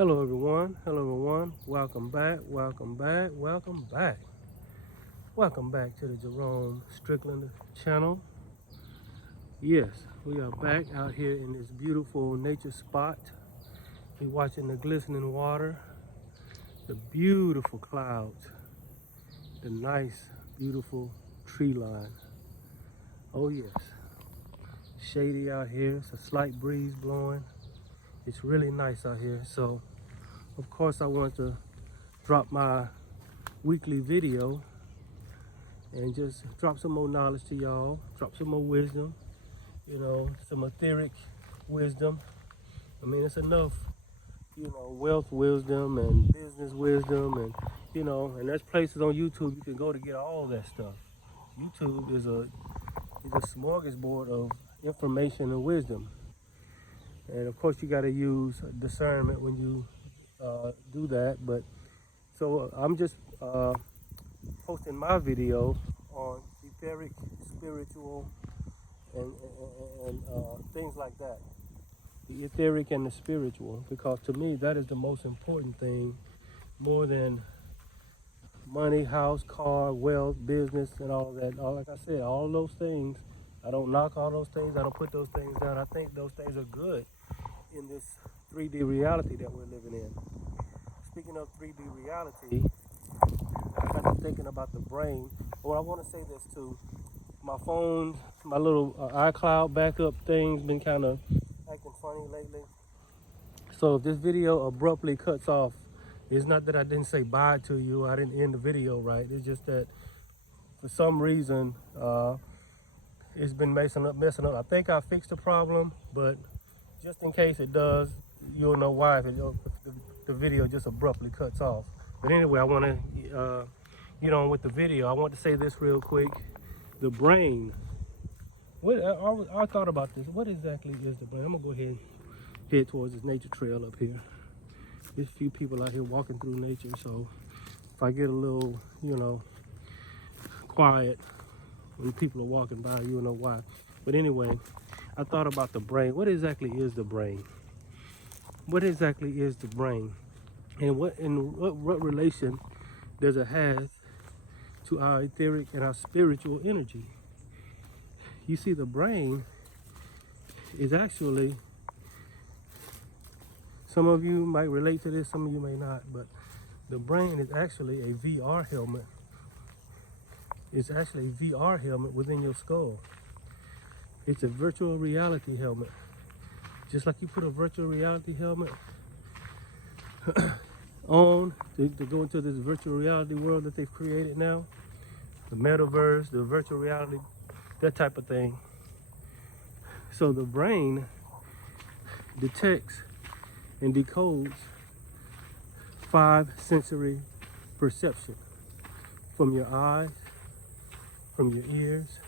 Hello everyone, welcome back, welcome back to the Jerome Strickland channel. Yes, we are back out here in this beautiful nature spot. We're watching the glistening water, the beautiful clouds, the nice beautiful tree line. Oh yes, shady out here, it's a slight breeze blowing. It's really nice out here, so of course I want to drop my weekly video and just drop some more knowledge to y'all, drop some more wisdom, some etheric wisdom. I mean, it's enough, wealth wisdom and business wisdom, and and there's places on YouTube you can go to get all that stuff. YouTube is a smorgasbord of information and wisdom, and of course you got to use discernment when you do that. But so I'm just posting my video on etheric, spiritual, and things like that. The etheric and the spiritual, because to me that is the most important thing, more than money, house, car, wealth, business, and all that. Like I said, all those things, I don't knock all those things. I don't put those things down. I think those things are good in this 3D reality that we're living in. Speaking of 3D reality, I got to thinking about the brain. Well, I want to say this too. My phone, my little iCloud backup thing's been kind of acting funny lately. So if this video abruptly cuts off, it's not that I didn't say bye to you. I didn't end the video right. It's just that for some reason, it's been messing up. I think I fixed the problem, but just in case it does, you'll know why if the video just abruptly cuts off. But anyway, I want to get on with the video. I want to say this real quick. The brain. I thought about this. What exactly is the brain? I'm gonna go ahead and head towards this nature trail up here. There's a few people out here walking through nature, so if I get a little, quiet when people are walking by, you'll know why. But anyway, I thought about the brain. What exactly is the brain? What exactly is the brain? And what relation does it have to our etheric and our spiritual energy? You see, the brain is actually, some of you might relate to this, some of you may not, but the brain is actually a VR helmet. It's actually a VR helmet within your skull. It's a virtual reality helmet. Just like you put a virtual reality helmet on to go into this virtual reality world that they've created now, the metaverse, the virtual reality, that type of thing. So the brain detects and decodes 5 sensory perception from your eyes, from your ears,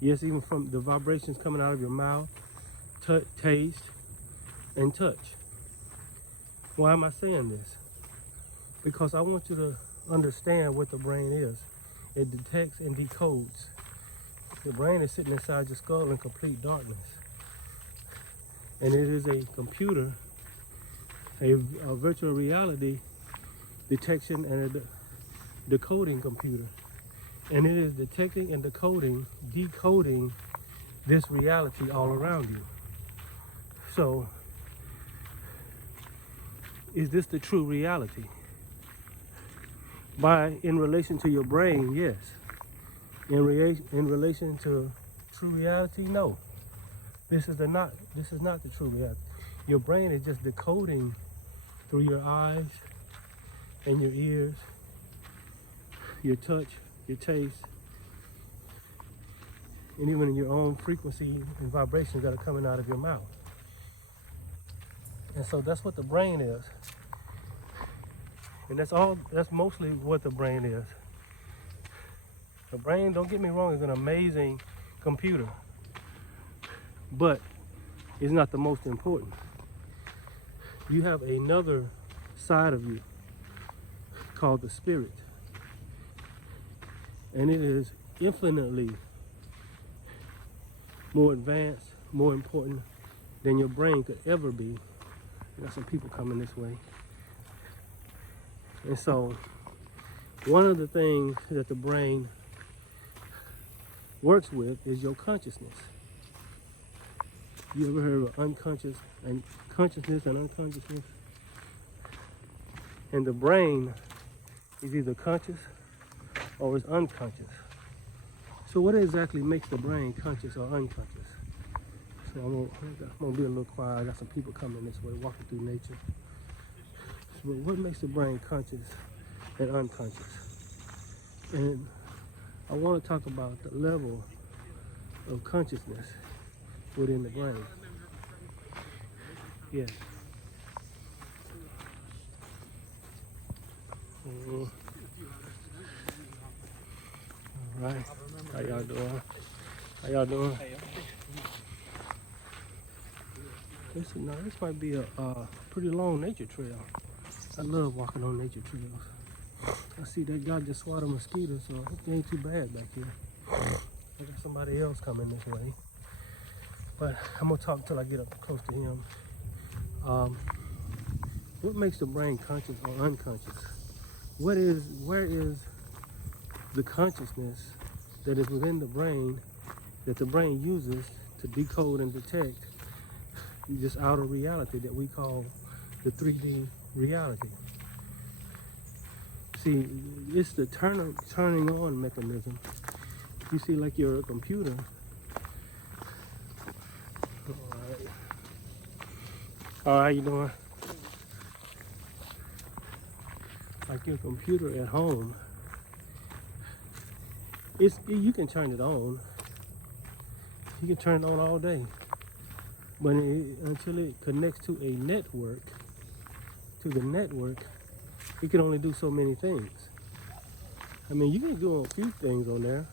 yes, even from the vibrations coming out of your mouth, taste, and touch. Why am I saying this? Because I want you to understand what the brain is. It detects and decodes. The brain is sitting inside your skull in complete darkness. And it is a computer, a virtual reality detection and a decoding computer. And it is detecting and decoding this reality all around you. So, is this the true reality? In relation to your brain, yes. In relation to true reality, no. This is not the true reality. Your brain is just decoding through your eyes and your ears, your touch, your taste, and even your own frequency and vibrations that are coming out of your mouth. And so that's what the brain is. And that's mostly what the brain is. The brain, don't get me wrong, is an amazing computer, but it's not the most important. You have another side of you called the spirit. And it is infinitely more advanced, more important than your brain could ever be. Got some people coming this way. And so one of the things that the brain works with is your consciousness. You ever heard of unconscious and consciousness and unconsciousness? And the brain is either conscious or it's unconscious. So what exactly makes the brain conscious or unconscious? So I'm gonna be a little quiet. I got some people coming this way, walking through nature. So what makes the brain conscious and unconscious? And I want to talk about the level of consciousness within the brain. Yes. All right. How y'all doing? How y'all doing? Listen, now this might be a pretty long nature trail. I love walking on nature trails. I see that guy just swatted a mosquito, so I hope they ain't too bad back here. I got somebody else coming this way. But I'm gonna talk till I get up close to him. What makes the brain conscious or unconscious? Where is the consciousness that is within the brain that the brain uses to decode and detect this outer reality that we call the 3D reality? See, it's the turning on mechanism. You see, like your computer. All right, how you doing? Like your computer at home, you can turn it on. You can turn it on all day, but until it connects to a network, it can only do so many things. I mean, you can do a few things on there,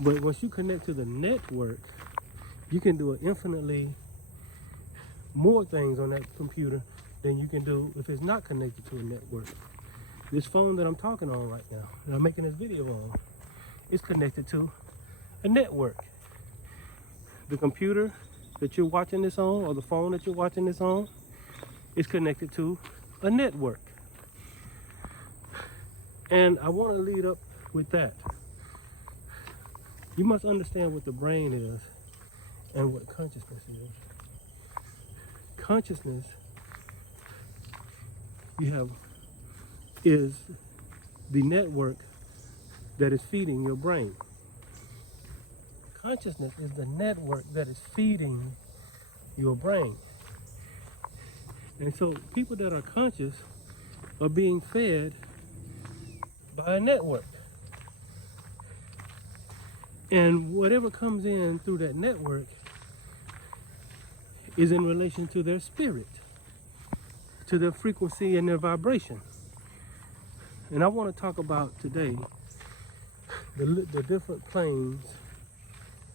but once you connect to the network, you can do infinitely more things on that computer than you can do if it's not connected to a network. This phone that I'm talking on right now, that I'm making this video on, is connected to a network. The computer that you're watching this on, or the phone that you're watching this on, is connected to a network. And I want to lead up with that. You must understand what the brain is and what consciousness is. Consciousness is the network that is feeding your brain. Consciousness is the network that is feeding your brain. And so people that are conscious are being fed by a network. And whatever comes in through that network is in relation to their spirit, to their frequency and their vibration. And I want to talk about today the different planes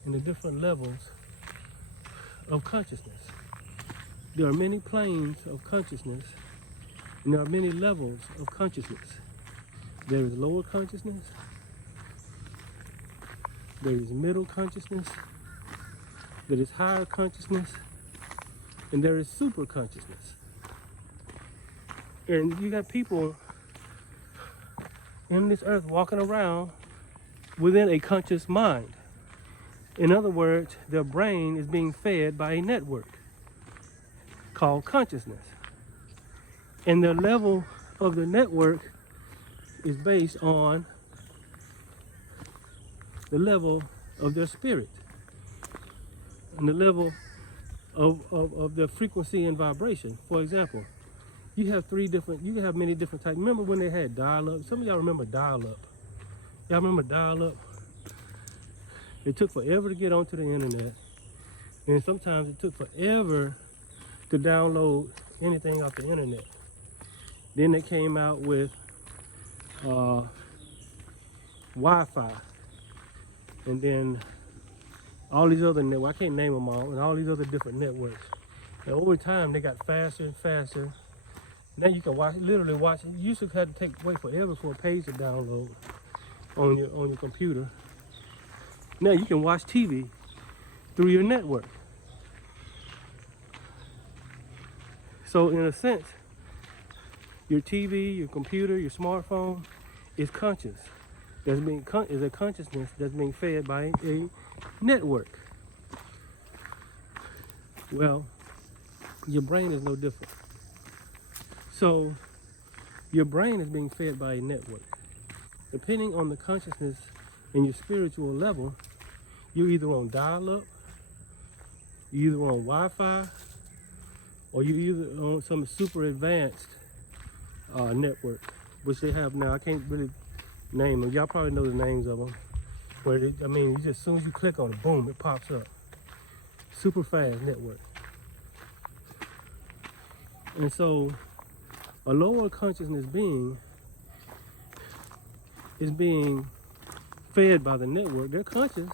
and the different levels of consciousness. There are many planes of consciousness, and there are many levels of consciousness. There is lower consciousness, there is middle consciousness, there is higher consciousness, and there is super consciousness. And you got people in this earth walking around within a conscious mind. In other words, their brain is being fed by a network called consciousness. And the level of the network is based on the level of their spirit and the level of their frequency and vibration. For example, you have many different types. Remember when they had dial-up? Some of y'all remember dial-up. Y'all remember dial-up? It took forever to get onto the internet. And sometimes it took forever to download anything off the internet. Then they came out with Wi-Fi. And then all these other networks, I can't name them all, and all these other different networks. And over time, they got faster and faster. Now you can literally watch it. You used to have to wait forever for a page to download on your computer. Now you can watch TV through your network. So in a sense, your TV, your computer, your smartphone is conscious. Is a consciousness that's being fed by a network. Well, your brain is no different. So your brain is being fed by a network. Depending on the consciousness and your spiritual level, you're either on dial-up, you're either on Wi-Fi, or you're either on some super advanced network, which they have now. I can't really name them. Y'all probably know the names of them. Where they, I mean, as soon as you click on it, boom, it pops up. Super fast network. And so a lower consciousness being is being fed by the network. They're conscious,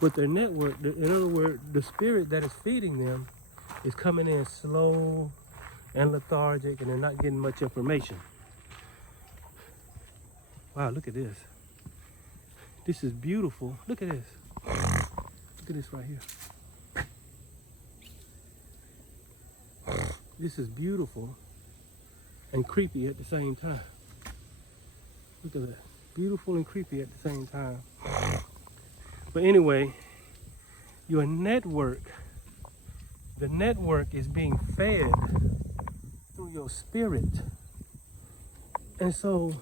but their network, in other words, the spirit that is feeding them is coming in slow and lethargic, and they're not getting much information. Wow, look at this. This is beautiful. Look at this. Look at this right here. This is beautiful and creepy at the same time. Look at that. Beautiful and creepy at the same time. But anyway, your network, the network is being fed through your spirit. And so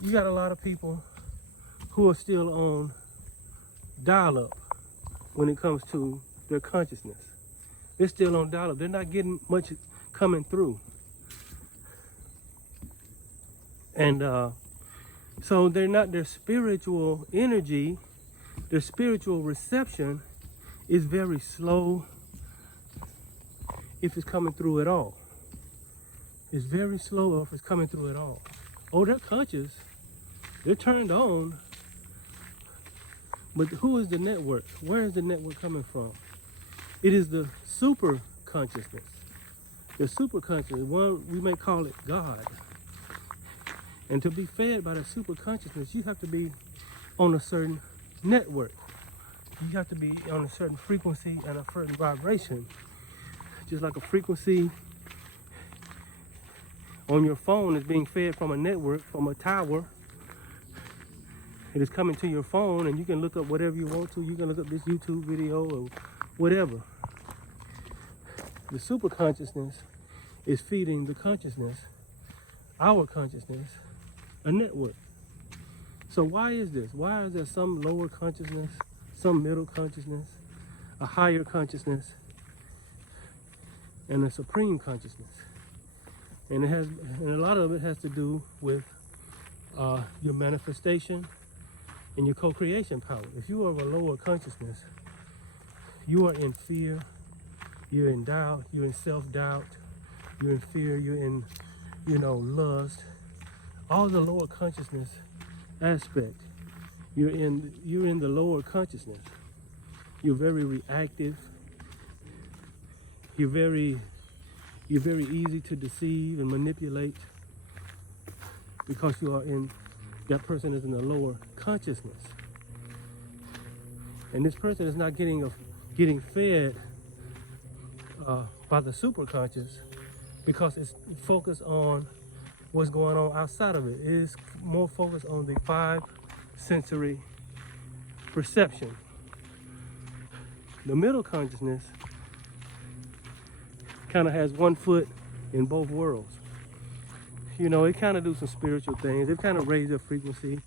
you got a lot of people who are still on dial-up when it comes to their consciousness. They're still on dial-up. They're not getting much coming through. And so their spiritual energy, their spiritual reception is very slow, if it's coming through at all. It's very slow if it's coming through at all. Oh, they're conscious. They're turned on. But who is the network? Where is the network coming from? It is the super consciousness. The super consciousness, one we may call it God. And to be fed by the super consciousness, you have to be on a certain network. You have to be on a certain frequency and a certain vibration. Just like a frequency on your phone is being fed from a network, from a tower. It is coming to your phone, and you can look up whatever you want to. You can look up this YouTube video or whatever. The super consciousness is feeding the consciousness, our consciousness, a network. So why is this? Why is there some lower consciousness, some middle consciousness, a higher consciousness, and a supreme consciousness? And a lot of it has to do with your manifestation and your co-creation power. If you are of a lower consciousness, you are in fear, you're in doubt, you're in self-doubt, you're in fear, you're in, lust. All the lower consciousness aspect, you're in the lower consciousness. You're very reactive. You're very easy to deceive and manipulate because that person is in the lower consciousness. And this person is not getting fed by the superconscious because it's focused on what's going on outside of it. It is more focused on the 5 sensory perception. The middle consciousness kind of has one foot in both worlds. It kind of do some spiritual things. They've kind of raised their frequency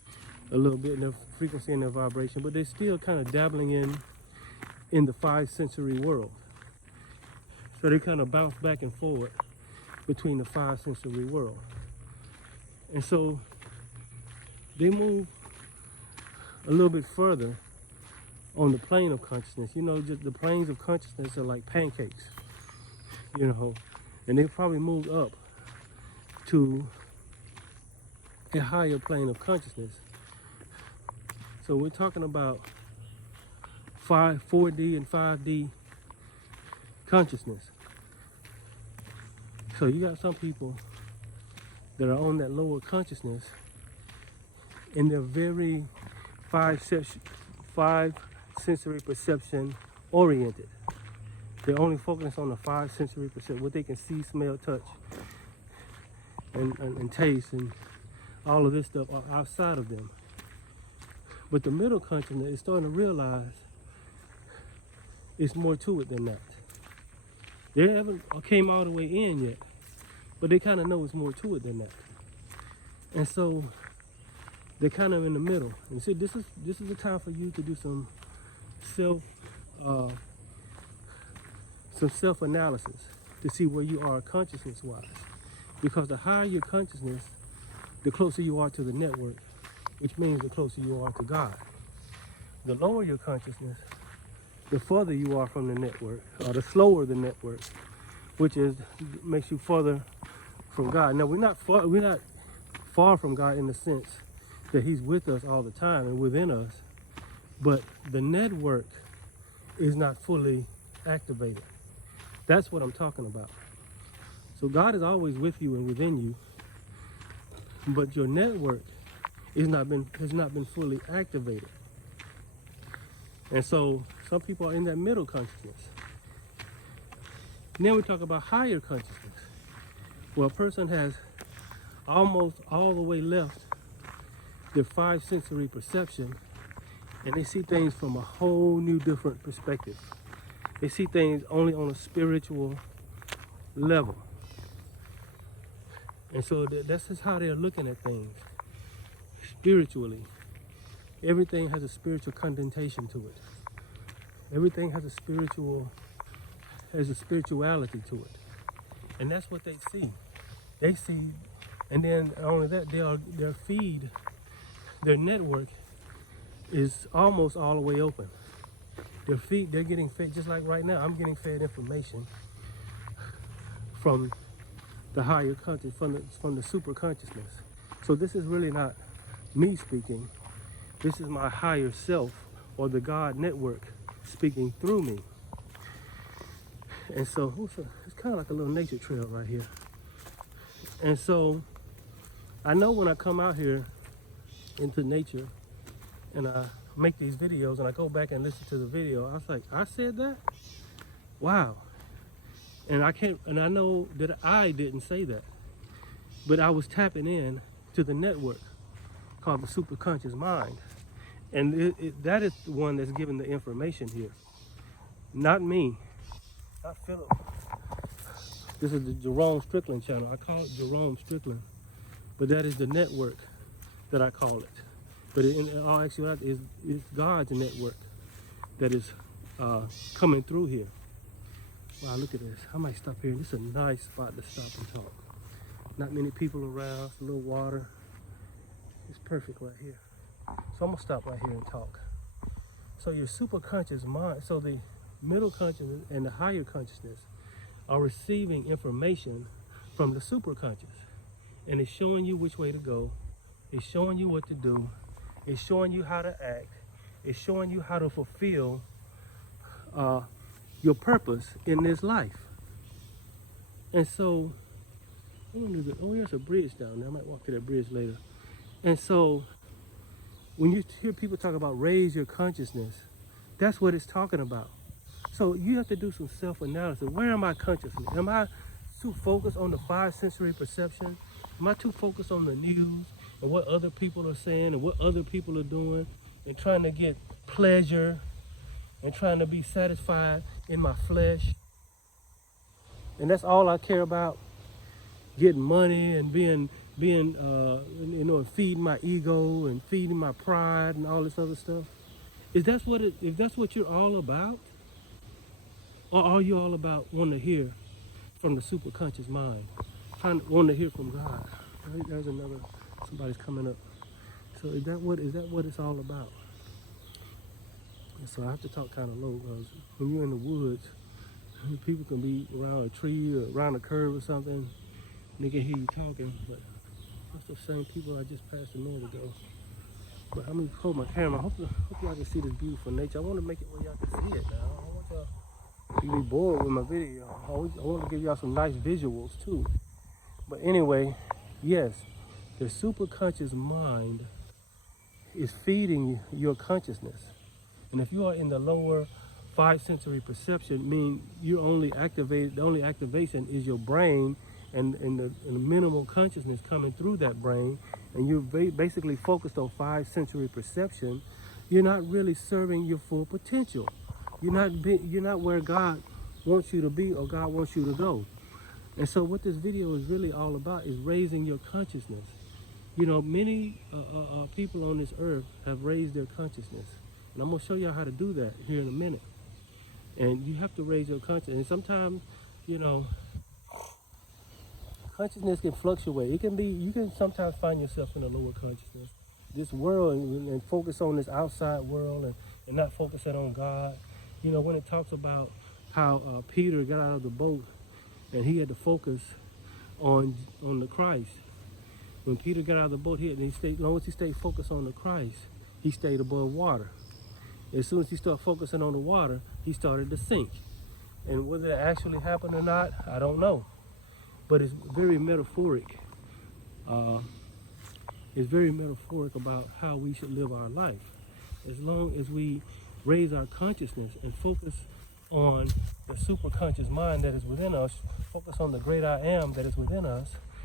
a little bit, in their frequency and their vibration, but they're still kind of dabbling in the 5 sensory world. So they kind of bounce back and forth between the 5 sensory world. And so they move a little bit further on the plane of consciousness. Just the planes of consciousness are like pancakes, and they probably moved up to a higher plane of consciousness. So we're talking about 4D and 5D consciousness. So you got some people that are on that lower consciousness, and they're very 5 sensory perception oriented. They're only focused on the 5 sensory perception, what they can see, smell, touch, and taste, and all of this stuff are outside of them. But the middle consciousness is starting to realize it's more to it than that. They haven't came all the way in yet, but they kind of know it's more to it than that. And so they're kind of in the middle. And see, this is the time for you to do some self-analysis to see where you are consciousness-wise. Because the higher your consciousness, the closer you are to the network, which means the closer you are to God. The lower your consciousness, the further you are from the network, or the slower the network, which makes you further from God. Now we're not far from God in the sense that He's with us all the time and within us, but the network is not fully activated. That's what I'm talking about. So God is always with you and within you, but your network has not been fully activated. And so some people are in that middle consciousness. Then we talk about higher consciousness. Well, a person has almost all the way left their 5 sensory perception, and they see things from a whole new different perspective. They see things only on a spiritual level. And so that's just how they're looking at things spiritually. Everything has a spiritual connotation to it. Everything has a spirituality to it. And that's what they see. They see, and then not only that, their feed, their network is almost all the way open. They're getting fed, just like right now, I'm getting fed information from the higher conscious, from the super consciousness. So this is really not me speaking. This is my higher self, or the God network, speaking through me. And so it's kind of like a little nature trail right here. And so I know when I come out here into nature and I make these videos and I go back and listen to the video, I was like, I said that? Wow. And I know that I didn't say that, but I was tapping in to the network called the superconscious mind. And that is the one that's giving the information here. Not me, not Philip. This is the Jerome Strickland channel. I call it Jerome Strickland, but that is the network that I call it. But in all actuality, it's God's network that is coming through here. Wow, look at this. I might stop here. This is a nice spot to stop and talk. Not many people around, a little water. It's perfect right here. So I'm gonna stop right here and talk. So your superconscious mind, so the middle consciousness and the higher consciousness are receiving information from the superconscious. And it's showing you which way to go. It's showing you what to do. It's showing you how to act. It's showing you how to fulfill your purpose in this life. And so, oh, there's a bridge down there. I might walk to that bridge later. And so, when you hear people talk about raise your consciousness, that's what it's talking about. So you have to do some self-analysis. Where am I consciously? Am I too focused on the 5 sensory perception? Am I too focused on the news and what other people are saying and what other people are doing and trying to get pleasure and trying to be satisfied in my flesh? And that's all I care about, getting money and being and feeding my ego and feeding my pride and all this other stuff. If that's what you're all about, or are you all about wanting to hear from the superconscious mind, wanting to hear from God? Right? There's somebody's coming up. So is that what it's all about? And so I have to talk kind of low, because when you're in the woods, people can be around a tree or around a curve or something, and they can hear you talking, but that's the same people I just passed a minute ago. But I'm gonna hold my camera. I hope y'all can see this beautiful nature. I want to make it where y'all can see it now. I don't want y'all to be bored with my video. I want to give y'all some nice visuals too. But anyway, yes, the superconscious mind is feeding your consciousness. And if you are in the lower five sensory perception mean you're only activated, the only activation is your brain and the minimal consciousness coming through that brain, and you're basically focused on five sensory perception. You're not really serving your full potential. You're not where God wants you to be or God wants you to go. And so what this video is really all about is raising your consciousness. You know, many people on this earth have raised their consciousness. And I'm going to show you how to do that here in a minute. And you have to raise your consciousness. And sometimes, you know, consciousness can fluctuate. It can be, you can sometimes find yourself in a lower consciousness. This world, and focus on this outside world and not focusing on God. You know, when it talks about how Peter got out of the boat and he had to focus on the Christ. When Peter got out of the boat, as long as he stayed focused on the Christ, he stayed above water. As soon as he started focusing on the water, he started to sink. And whether that actually happened or not, I don't know. But it's very metaphoric. It's very metaphoric about how we should live our life. As long as we raise our consciousness and focus on the superconscious mind that is within us, focus on the great I am that is within us,